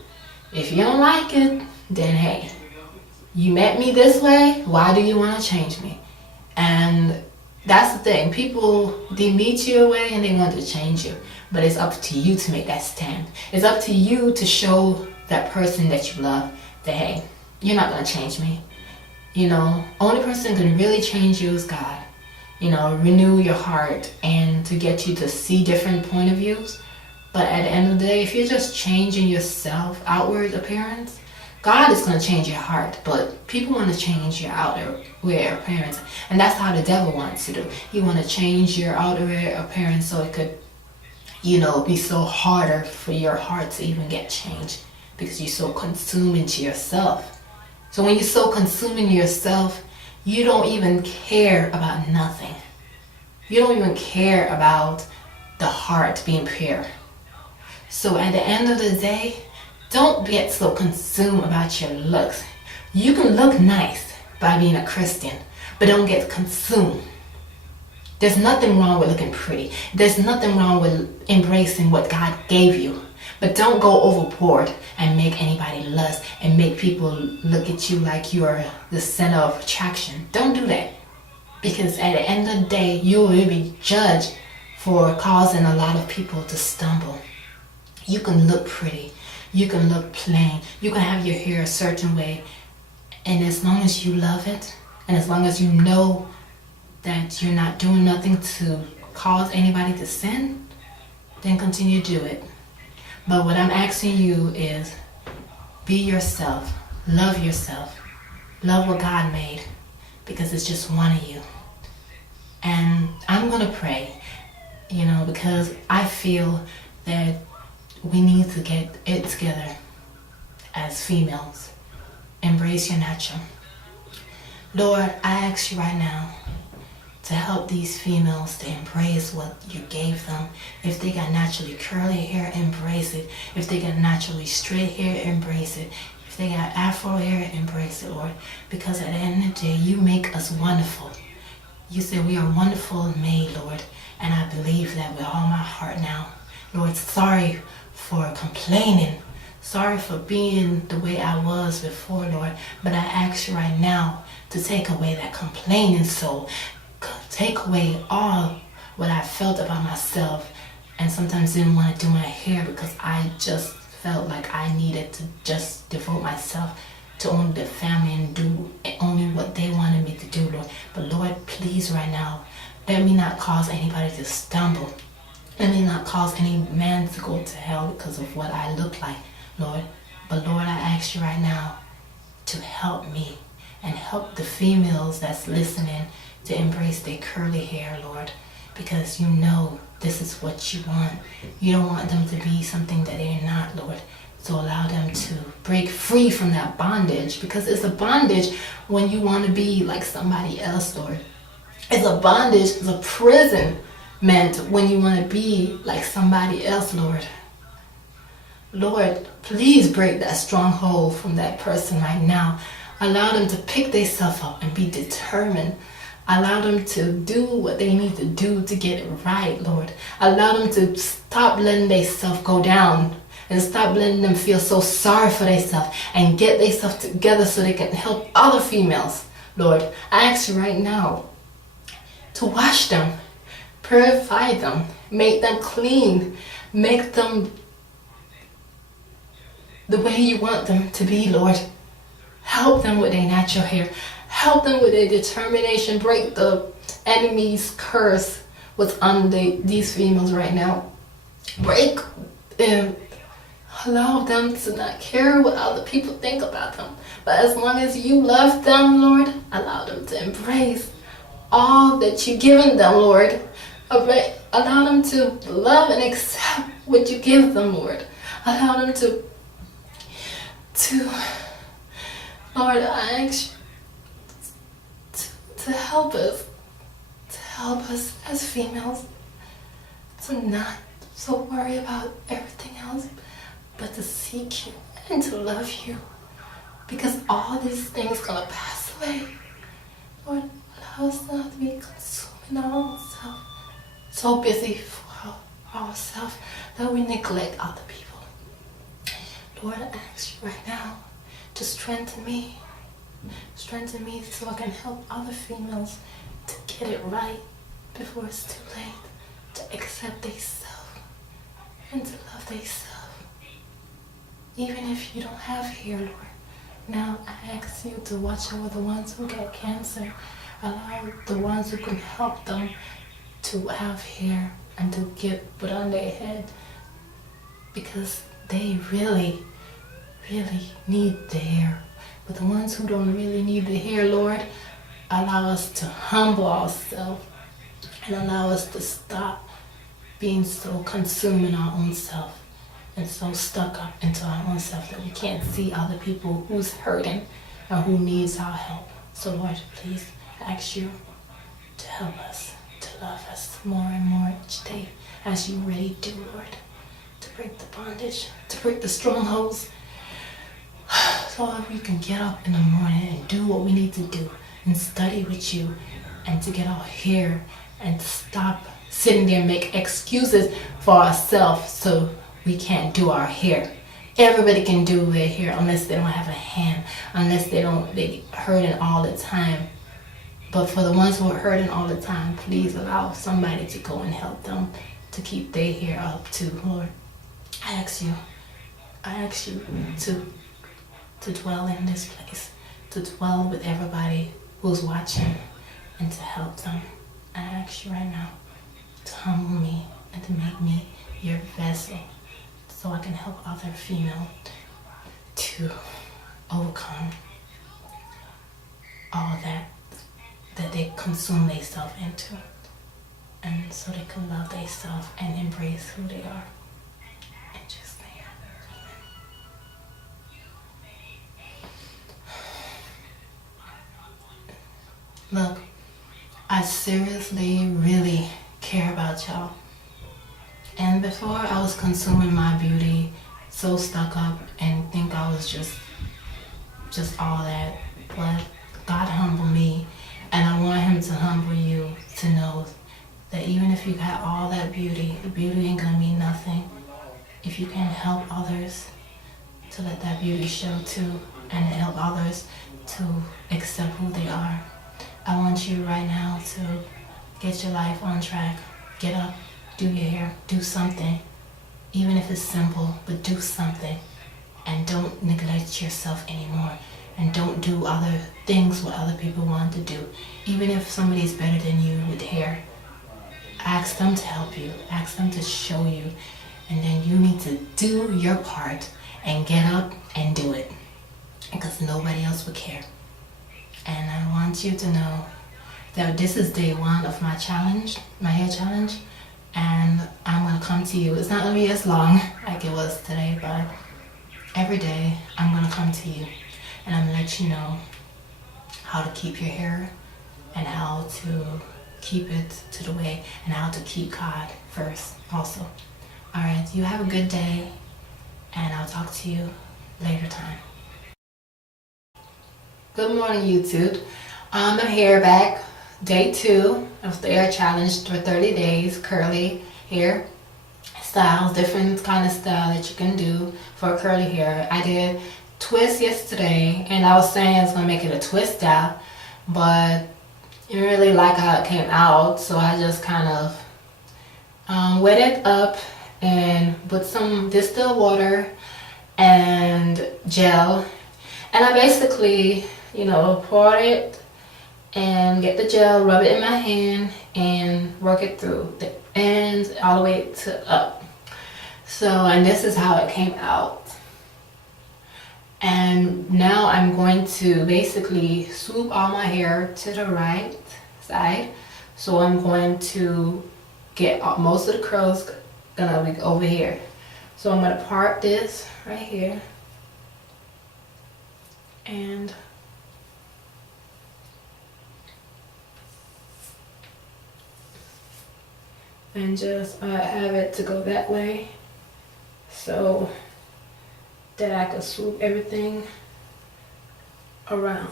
if you don't like it, then hey, you met me this way, why do you want to change me? And that's the thing, people, they meet you away and they want to change you, but it's up to you to make that stand. It's up to you to show that person that you love that hey, you're not going to change me. Only person who can really change you is God. Renew your heart and to get you to see different point of views. But at the end of the day, if you're just changing yourself, outward appearance, God is going to change your heart. But people want to change your outer appearance. And that's how the devil wants to do. He want to change your outer appearance so it could, be so harder for your heart to even get changed. Because you're so consumed into yourself. So when you're so consumed in yourself, you don't even care about nothing. You don't even care about the heart being pure. So at the end of the day, Don't get so consumed about your looks. You can look nice by being a Christian, but don't get consumed. There's nothing wrong with looking pretty. There's nothing wrong with embracing what God gave you. But don't go overboard and make anybody lust and make people look at you like you are the center of attraction. Don't do that. Because at the end of the day, you will be judged for causing a lot of people to stumble. You can look pretty. You can look plain. You can have your hair a certain way. And as long as you love it, and as long as you know that you're not doing nothing to cause anybody to sin, then continue to do it. But what I'm asking you is, be yourself. Love yourself. Love what God made, because it's just one of you. And I'm going to pray, because I feel that we need to get it together as females. Embrace your natural. Lord, I ask you right now to help these females to embrace what you gave them. If they got naturally curly hair, embrace it. If they got naturally straight hair, embrace it. If they got afro hair, embrace it, Lord. Because at the end of the day, you make us wonderful. You said we are wonderful made, Lord. And I believe that with all my heart now. Lord, sorry for complaining. Sorry for being the way I was before, Lord. But I ask you right now to take away that complaining soul. Take away all what I felt about myself, and sometimes didn't want to do my hair because I just felt like I needed to just devote myself to only the family and do only what they wanted me to do, Lord. But Lord, please right now, let me not cause anybody to stumble. Let me not cause any man to go to hell because of what I look like, Lord. But Lord, I ask you right now to help me and help the females that's listening to embrace their curly hair, Lord, because you know this is what you want. You don't want them to be something that they're not, Lord. So allow them to break free from that bondage, because it's a bondage when you want to be like somebody else, Lord. It's a bondage, it's a prison meant when you want to be like somebody else, Lord. Lord, please break that stronghold from that person right now. Allow them to pick themselves up and be determined. Allow them to do what they need to do to get it right, Lord. Allow them to stop letting themselves go down and stop letting them feel so sorry for themselves and get themselves together so they can help other females, Lord. I ask you right now to wash them, purify them, make them clean, make them the way you want them to be, Lord. Help them with their natural hair. Help them with their determination. Break the enemy's curse what's on these females right now. Break them. Allow them to not care what other people think about them. But as long as you love them, Lord, allow them to embrace all that you've given them, Lord. Allow them to love and accept what you give them, Lord. Allow them to Lord, I ask you to help us as females to not so worry about everything else, but to seek you and to love you, because all these things gonna pass away. Lord, allow us not to be consuming our own self, so busy for ourselves that we neglect other people. Lord, I ask you right now to strengthen me so I can help other females to get it right before it's too late, to accept themselves and to love themselves. Even if you don't have hair, Lord, now I ask you to watch over the ones who get cancer. Allow the ones who can help them to have hair and to get put on their head, because they really need the hair. But the ones who don't really need the hair, Lord, allow us to humble ourselves and allow us to stop being so consumed in our own self and so stuck up into our own self that we can't see other people who's hurting or who needs our help. So Lord, please, I ask you to help us, to love us more and more each day as you really do, Lord, to break the bondage, to break the strongholds, for if we can get up in the morning and do what we need to do and study with you and to get our hair and stop sitting there and make excuses for ourselves so we can't do our hair. Everybody can do their hair unless they don't have a hand, unless they hurting all the time. But for the ones who are hurting all the time, please allow somebody to go and help them to keep their hair up too, Lord. I ask you to dwell in this place, to dwell with everybody who's watching and to help them. I ask you right now to humble me and to make me your vessel so I can help other females to overcome all that they consume themselves into, and so they can love themselves and embrace who they are. And just there. Look, I seriously really care about y'all. And before I was consuming my beauty, so stuck up and think I was just all that, but God humbled me. And I want him to humble you to know that even if you got all that beauty, the beauty ain't gonna mean nothing if you can't help others to let that beauty show too, and help others to accept who they are. I want you right now to get your life on track. Get up, do your hair, do something. Even if it's simple, but do something. And don't neglect yourself anymore. And don't do other things what other people want to do. Even if somebody's better than you with hair, ask them to help you. Ask them to show you. And then you need to do your part and get up and do it. Because nobody else will care. And I want you to know that this is day 1 of my challenge, my hair challenge. And I'm going to come to you. It's not going to be as long like it was today, but every day I'm going to come to you. And I'm going to let you know how to keep your hair and how to keep it to the way and how to keep God first also. All right, you have a good day and I'll talk to you later time. Good morning, YouTube. I'm here back, day 2 of the hair challenge for 30 days, curly hair styles, different kind of style that you can do for curly hair. I did twist yesterday and I was saying I was gonna make it a twist style, but I really like how it came out, so I just kind of wet it up and put some distilled water and gel, and I basically, pour it and get the gel, rub it in my hand and work it through the ends all the way to up. So, and this is how it came out. And now I'm going to basically swoop all my hair to the right side. So I'm going to get most of the curls gonna be over here. So I'm gonna part this right here and just have it to go that way so that I can swoop everything around.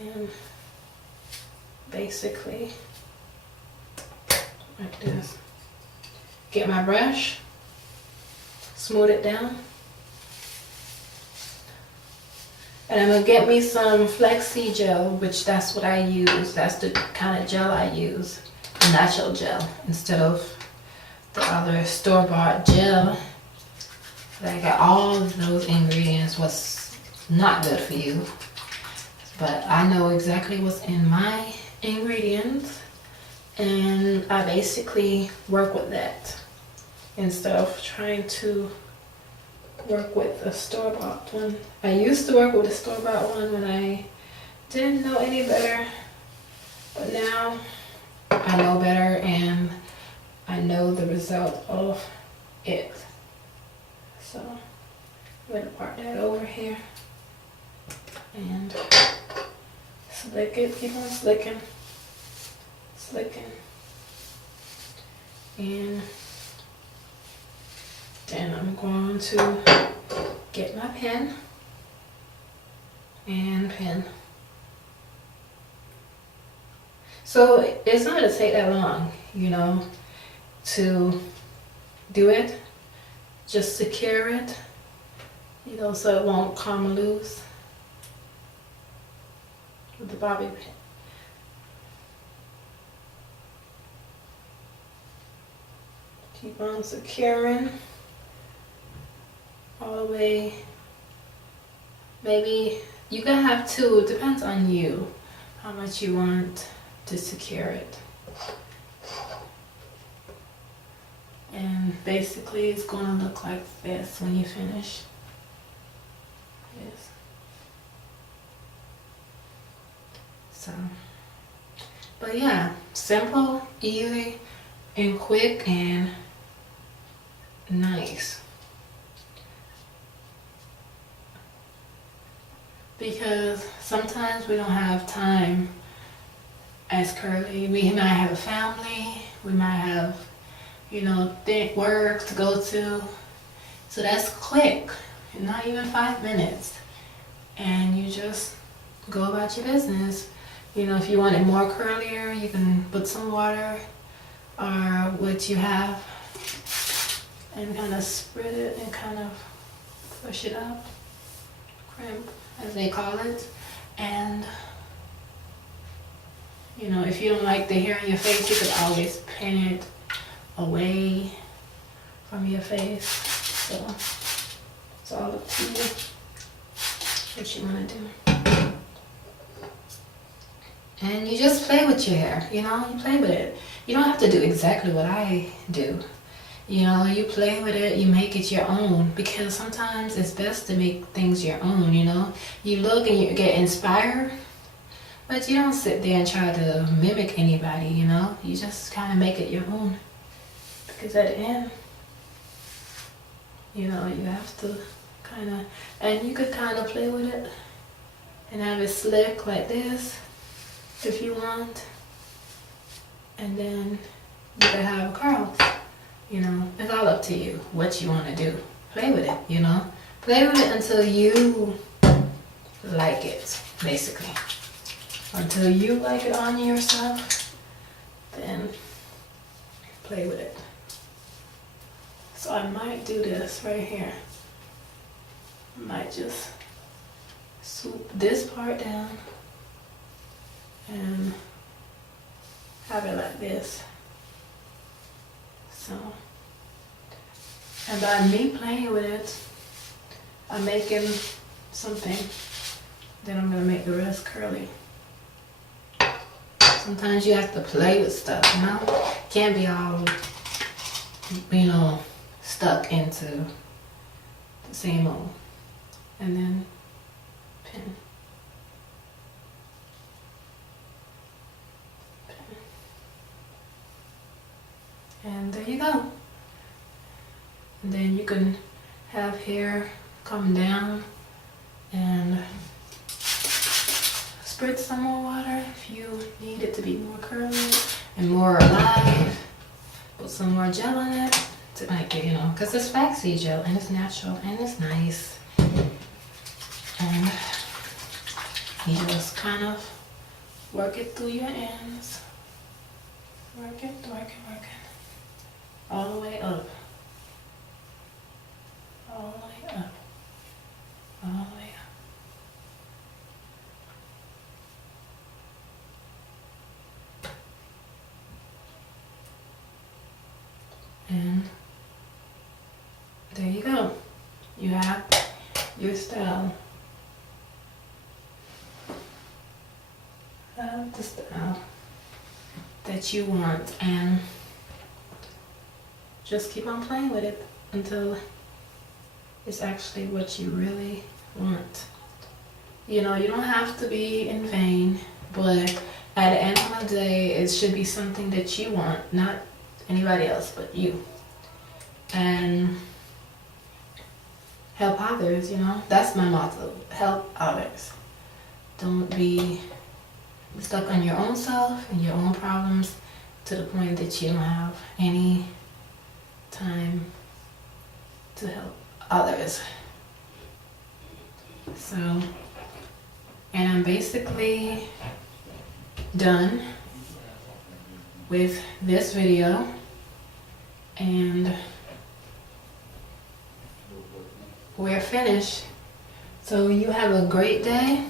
And basically like this. Get my brush, smooth it down. And I'm gonna get me some Flexi gel, which that's what I use. That's the kind of gel I use, natural gel, instead of the other store-bought gel. I got all of those ingredients, what's not good for you. But I know exactly what's in my ingredients, and I basically work with that instead of trying to work with a store-bought one. I used to work with a store-bought one when I didn't know any better, but now I know better and I know the result of it. So I'm going to part that over here and slick it, keep on slicking, slicking, And then I'm going to get my pen and pen. So it's not gonna take that long, you know, to do it. Just secure it, you know, so it won't come loose with the bobby pin. Keep on securing all the way. Maybe you can have two, it depends on you, how much you want to secure it. And basically it's gonna look like this when you finish. Yes. So, but yeah, simple, easy, and quick, and nice. Because sometimes we don't have time as curly. We might have a family, we might have, you know, work to go to. So that's quick, not even 5 minutes. And you just go about your business. You know, if you want it more curlier, you can put some water or what you have and kind of spread it and kind of push it up, crimp as they call it. And you know, if you don't like the hair on your face, you could always pin it away from your face. So it's all up to you what you want to do. And you just play with your hair, you know, you play with it. You don't have to do exactly what I do. You know, you play with it, you make it your own, because sometimes it's best to make things your own, you know. You look and you get inspired, but you don't sit there and try to mimic anybody, you know. You just kind of make it your own. Because at the end, you know, you have to kind of, and you could kind of play with it and have it slick like this if you want. And then you could have curls, you know. It's all up to you what you want to do. Play with it, you know. Play with it until you like it, basically. Until you like it on yourself, then play with it. So I might do this right here. I might just swoop this part down and have it like this. So, and by me playing with it, I'm making something. Then I'm gonna make the rest curly. Sometimes you have to play with stuff, you know? Can't be all, you know, stuck into the same old. And then pin. Pin. And there you go. And then you can have hair come down and spread some more water if you need it to be more curly and more alive. Put some more gel on it to make it, you know, because it's flaxseed gel and it's natural and it's nice. And you just kind of work it through your ends. Work it, work it, work it. All the way up. All the way up. All the way up. And there you go. You have your style. Have the style that you want, and just keep on playing with it until it's actually what you really want. You know, you don't have to be in vain, but at the end of the day, it should be something that you want, not anybody else but you. And help others, you know. That's my motto. Help others. Don't be stuck on your own self and your own problems to the point that you don't have any time to help others. So, and I'm basically done with this video, and we're finished. So you have a great day,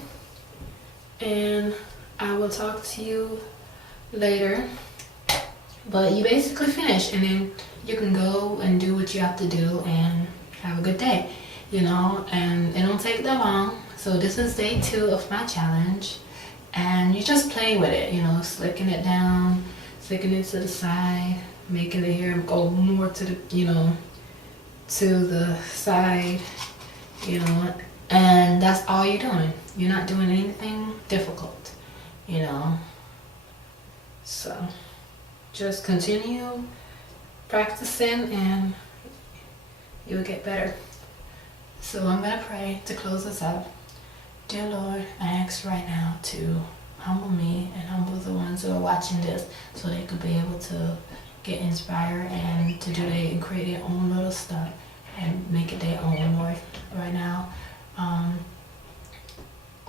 and I will talk to you later. But you basically finish, and then you can go and do what you have to do and have a good day, you know, and it don't take that long. So this is day 2 of my challenge, and you just play with it, you know, slicking it down, slicking it to the side, making the hair go more to the, you know, to the side, you know, and that's all you're doing. You're not doing anything difficult, you know. So just continue practicing and you'll get better. So I'm gonna pray to close us up. Dear Lord, I ask right now to humble me and humble the ones who are watching this, so they could be able to get inspired and to do and create their own little stuff and make it their own, Lord. Right now,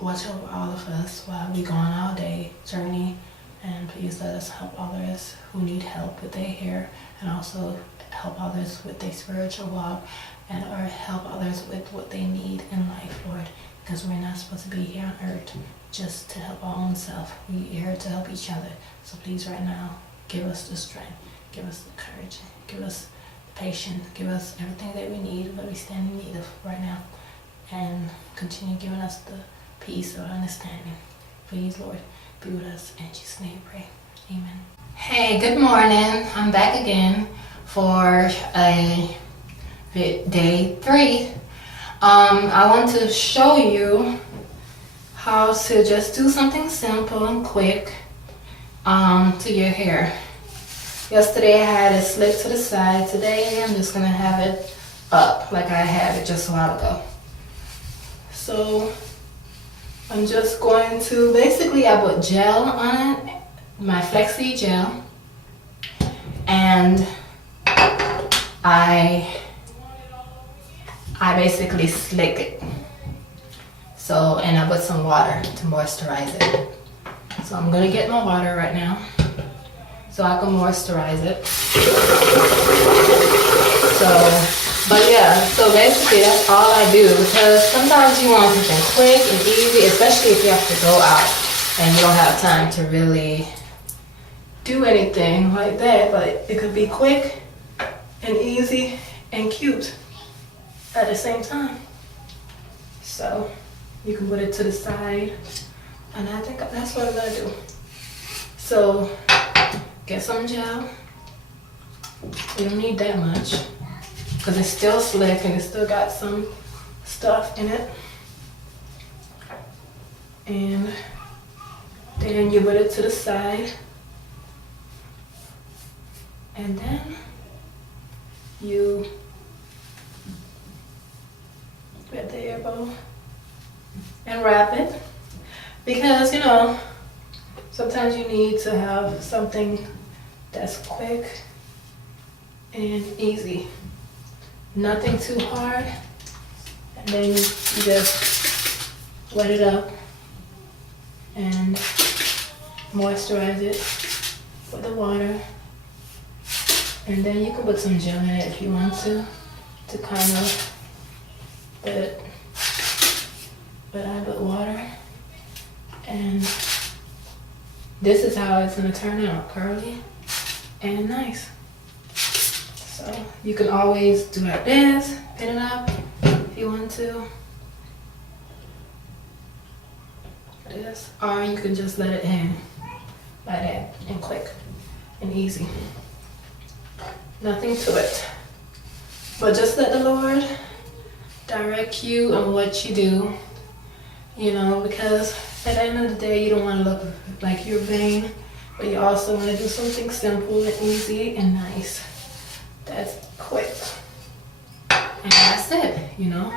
watch over all of us while we go on our day journey, and please let us help others who need help with their hair, and also help others with their spiritual walk, and or help others with what they need in life, Lord, because we're not supposed to be here on earth just to help our own self. We're here to help each other. So please right now, give us the strength, give us the courage, give us the patience, give us everything that we need, that we stand in need of right now, and continue giving us the peace of understanding. Please, Lord, be with us. In Jesus' name we pray. Amen. Hey, good morning. I'm back again for day 3. I want to show you how to just do something simple and quick to your hair. Yesterday I had it slick to the side. Today I'm just gonna have it up like I had it just a while ago. So I'm just going to, basically I put gel on it, my Flexi gel, and I basically slick it. So, and I put some water to moisturize it. So I'm gonna get my water right now so I can moisturize it. So, but yeah, so basically that's all I do, because sometimes you want something quick and easy, especially if you have to go out and you don't have time to really do anything like that, but it could be quick and easy and cute at the same time. So you can put it to the side, and I think that's what I'm gonna do. So get some gel. You don't need that much because it's still slick and it's still got some stuff in it. And then you put it to the side, and then you get the hair bow and wrap it, because you know sometimes you need to have something that's quick and easy, nothing too hard, and then you just wet it up and moisturize it with the water, and then you can put some gel in it if you want to kind of, but I put water, and this is how it's gonna turn out, curly and nice. So you can always do like this, pin it up if you want to, like this, or you can just let it hang like that, and quick and easy. Nothing to it, but just let the Lord direct you on what you do, you know, because at the end of the day you don't want to look like you're vain, but you also want to do something simple and easy and nice that's quick, and that's it. You know,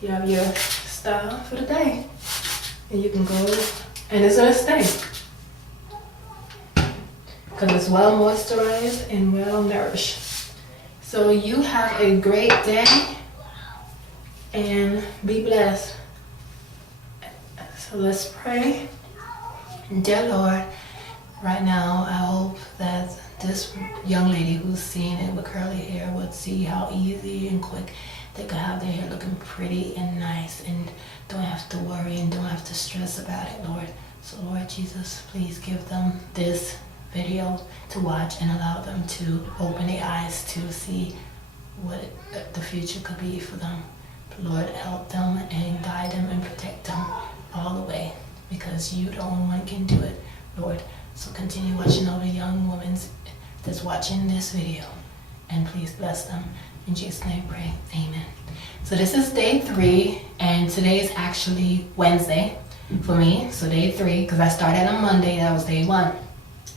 you have your style for the day, and you can go, and it's gonna stay, because because it's well moisturized and well nourished. So you have a great day and be blessed. So let's pray. Dear Lord, right now I hope that this young lady who's seeing it with curly hair would see how easy and quick they could have their hair looking pretty and nice and don't have to worry and don't have to stress about it, Lord. So Lord Jesus, please give them this video to watch and allow them to open their eyes to see what the future could be for them. Lord, help them and guide them and protect them all the way, because you the only one can do it, Lord. So continue watching over the young women that's watching this video, and please bless them. In Jesus' name pray, amen. So this is day 3, and today is actually Wednesday for me. So day 3, because I started on Monday, that was day 1.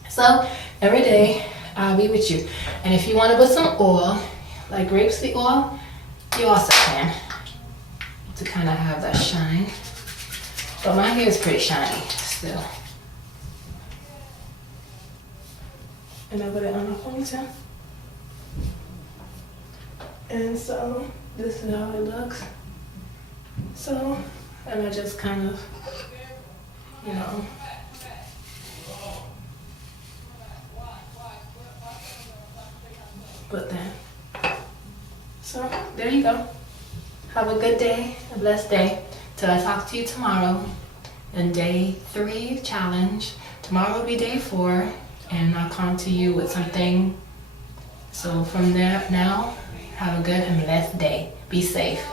So every day I'll be with you. And if you want to put some oil, like grapeseed oil, you also can, to kind of have that shine. But my hair is pretty shiny still. And I put it on my ponytail. And so this is how it looks. So, and I just kind of, you know, put that. So there you go. Have a good day, a blessed day. Till I talk to you tomorrow in day 3 challenge. Tomorrow will be day 4, and I'll come to you with something. So from there now, have a good and blessed day. Be safe.